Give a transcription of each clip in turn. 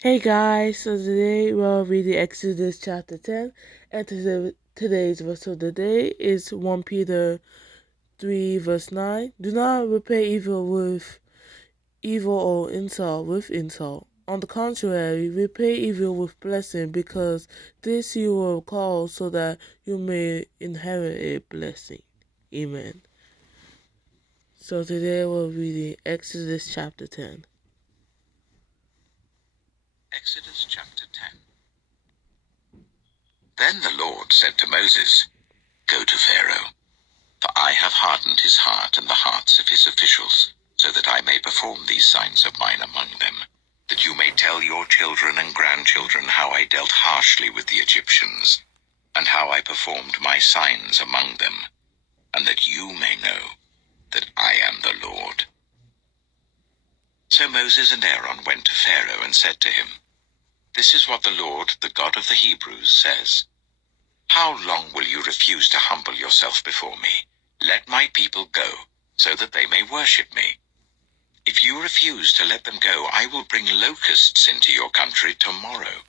Hey guys, so today we're reading Exodus chapter 10, and today's verse of the day is 1 Peter 3 verse 9. Do not repay evil with evil or insult with insult. On the contrary, repay evil with blessing, because this you were called so that you may inherit a blessing. Amen. So today we're reading Exodus chapter 10. Exodus chapter 10. Then the Lord said to Moses, "Go to Pharaoh, for I have hardened his heart and the hearts of his officials, so that I may perform these signs of mine among them, that you may tell your children and grandchildren how I dealt harshly with the Egyptians, and how I performed my signs among them, and that you may know that I am the Lord." So Moses and Aaron went to Pharaoh and said to him, "This is what the Lord, the God of the Hebrews, says. How long will you refuse to humble yourself before me? Let my people go, so that they may worship me. If you refuse to let them go, I will bring locusts into your country tomorrow.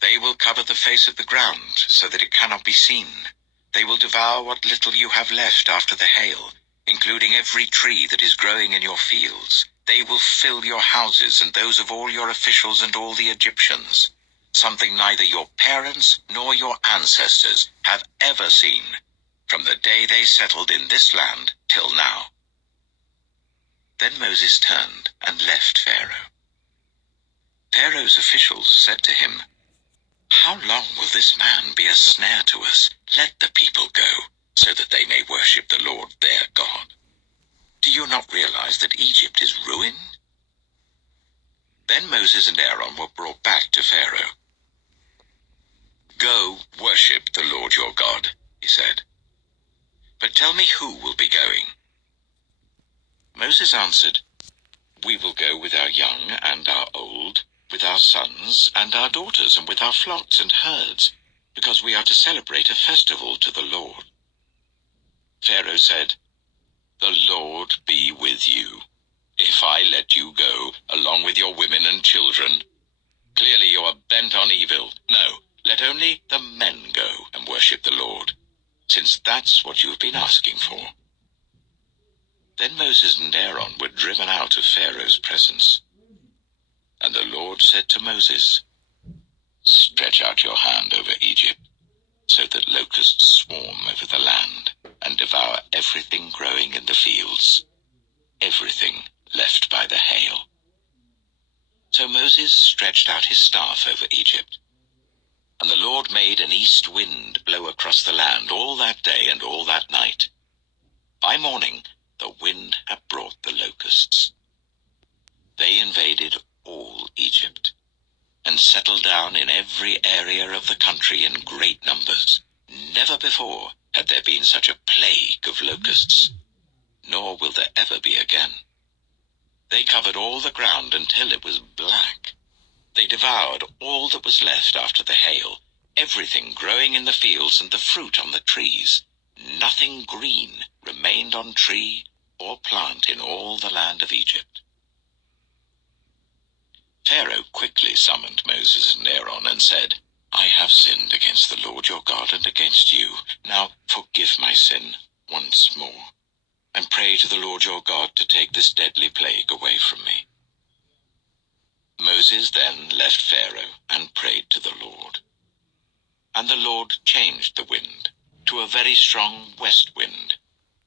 They will cover the face of the ground, so that it cannot be seen. They will devour what little you have left after the hail, including every tree that is growing in your fields. They will fill your houses and those of all your officials and all the Egyptians, something neither your parents nor your ancestors have ever seen, from the day they settled in this land till now." Then Moses turned and left Pharaoh. Pharaoh's officials said to him, "How long will this man be a snare to us? Let the people go, so that they may worship the Lord their God. Do you not realize that Egypt is ruined?" Then Moses and Aaron were brought back to Pharaoh. "Go, worship the Lord your God," he said. "But tell me who will be going." Moses answered, "We will go with our young and our old, with our sons and our daughters, and with our flocks and herds, because we are to celebrate a festival to the Lord." Pharaoh said, "The Lord be with you, if I let you go, along with your women and children. Clearly you are bent on evil. No, let only the men go and worship the Lord, since that's what you've been asking for." Then Moses and Aaron were driven out of Pharaoh's presence. And the Lord said to Moses, "Stretch out your hand over Egypt, so that locusts swarm over the land and devour everything growing in the fields, everything left by the hail." So Moses stretched out his staff over Egypt, and the Lord made an east wind blow across the land all that day and all that night. By morning the wind had brought the locusts. They invaded all Egypt, and settled down in every area of the country in great numbers. Never before had there been such a plague of locusts, nor will there ever be again. They covered all the ground until it was black. They devoured all that was left after the hail, everything growing in the fields and the fruit on the trees. Nothing green remained on tree or plant in all the land of Egypt. Pharaoh quickly summoned Moses and Aaron and said, "I have sinned against the Lord your God and against you. Now forgive my sin once more, and pray to the Lord your God to take this deadly plague away from me." Moses then left Pharaoh and prayed to the Lord. And the Lord changed the wind to a very strong west wind,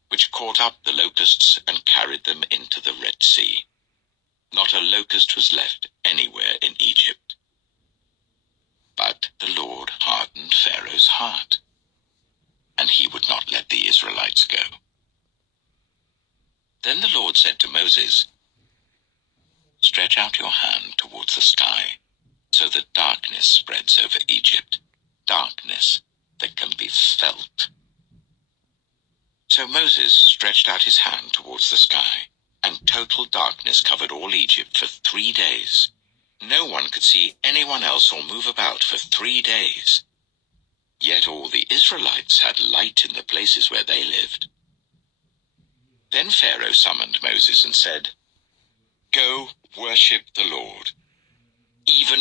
which caught up the locusts and carried them into the Red Sea. Not a locust was left anywhere in Egypt. But the Lord hardened Pharaoh's heart, and he would not let the Israelites go. Then the Lord said to Moses, "Stretch out your hand towards the sky, so that darkness spreads over Egypt, darkness that can be felt." So Moses stretched out his hand towards the sky, and total darkness covered all Egypt for 3 days. No one could see anyone else or move about for 3 days. Yet all the Israelites had light in the places where they lived. Then Pharaoh summoned Moses and said, "Go worship the Lord.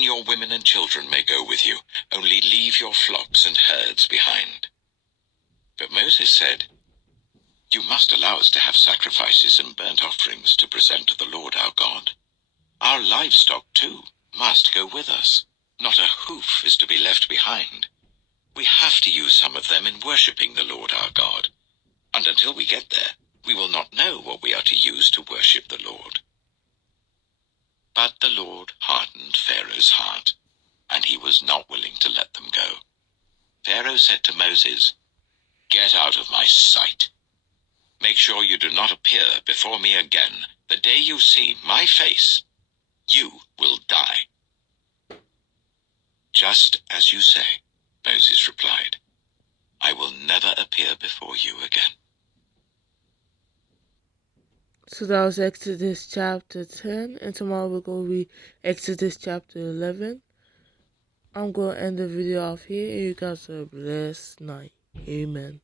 your women and children may go with you, only leave your flocks and herds behind." But Moses said, "You must allow us to have sacrifices and burnt offerings to present to the Lord our God. Our livestock, too, must go with us. Not a hoof is to be left behind. We have to use some of them in worshipping the Lord our God. And until we get there, we will not know what we are to use to worship the Lord." But the Lord hardened Pharaoh's heart, and he was not willing to let them go. Pharaoh said to Moses, "Get out of my sight. Make sure you do not appear before me again. The day you see my face, you will die." "Just as you say," Moses replied. "I will never appear before you again." So that was Exodus chapter 10, and tomorrow we're going to read Exodus chapter 11. I'm going to end the video off here, and you guys have a blessed night. Amen.